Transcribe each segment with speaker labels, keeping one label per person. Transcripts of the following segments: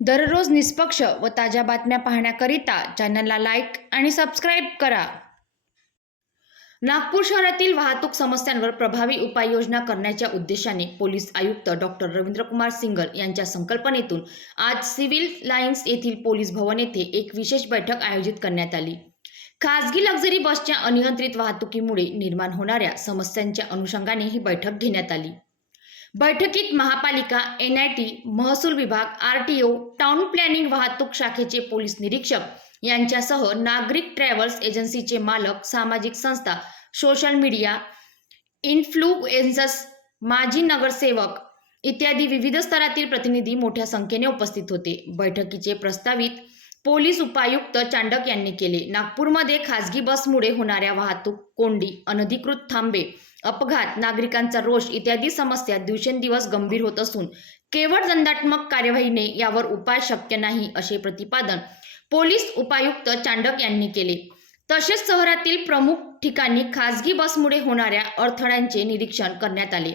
Speaker 1: दररोज निष्पक्ष व ताज्या बातम्या पाहण्याकरिता चॅनलला लाईक आणि सबस्क्राईब करा. नागपूर शहरातील वाहतूक समस्यांवर प्रभावी उपाययोजना करण्याच्या उद्देशाने पोलीस आयुक्त डॉक्टर रवींद्रकुमार सिंगल यांच्या संकल्पनेतून आज सिव्हिल लाईन्स येथील पोलीस भवन येथे एक विशेष बैठक आयोजित करण्यात आली. खासगी लक्झरी बसच्या अनियंत्रित वाहतुकीमुळे निर्माण होणाऱ्या समस्यांच्या अनुषंगाने ही बैठक घेण्यात आली. बैठकीत महापालिका एन आय टी महसूल विभाग R T O town planning वाहतूक शाखेचे पोलीस निरीक्षक यांच्यासह नागरिक ट्रॅव्हल्स एजन्सीचे मालक सामाजिक संस्था सोशल मीडिया इन्फ्लुएन्सर्स माजी नगरसेवक इत्यादी विविध स्तरातील प्रतिनिधी मोठ्या संख्येने उपस्थित होते. बैठकीचे प्रस्तावित पोलीस उपायुक्त चांडक यांनी केले. नागपूरमध्ये खासगी बसमुळे होणाऱ्या वाहतूक कोंडी अनधिकृत थांबे अपघात नागरिकांचा रोष इत्यादी समस्या दिवसेंदिवस गंभीर होत असून केवळ दंडात्मक कार्यवाहीने यावर उपाय शक्य नाही असे प्रतिपादन पोलीस उपायुक्त चांडक यांनी केले. तसेच शहरातील प्रमुख ठिकाणी खासगी बसमुळे होणाऱ्या अडथळ्यांचे निरीक्षण करण्यात आले.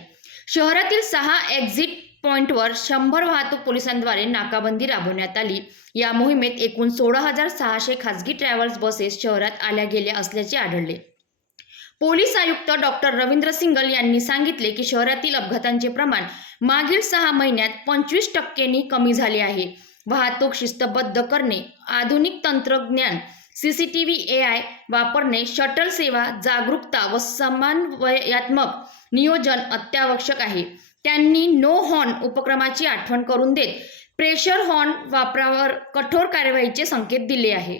Speaker 1: शहरातील सहा एक्झिट पॉइंटवर शंभर वाहतूक पोलिसांद्वारे नाकाबंदी राबवण्यात आली. या मोहिमेत एकूण सोळा हजार सहाशे खासगी ट्रॅव्हल्स बसेस शहरात आल्या गेल्या असल्याचे आढळले. पोलीस आयुक्त डॉक्टर रवींद्र सिंगल यांनी सांगितले की शहरातील अपघातांचे प्रमाण मागील सहा महिन्यात पंचवीस टक्क्यांनी कमी झाले आहे. वाहतूक शिस्तबद्ध करणे आधुनिक तंत्रज्ञान सीसीटीव्ही ए आय वापरणे शटल सेवा जागरूकता व समन्वयात्मक नियोजन अत्यावश्यक आहे. त्यांनी नो हॉर्न उपक्रमाची आठवण करून देत प्रेशर हॉर्न वापरावर कठोर कारवाईचे संकेत दिले आहे.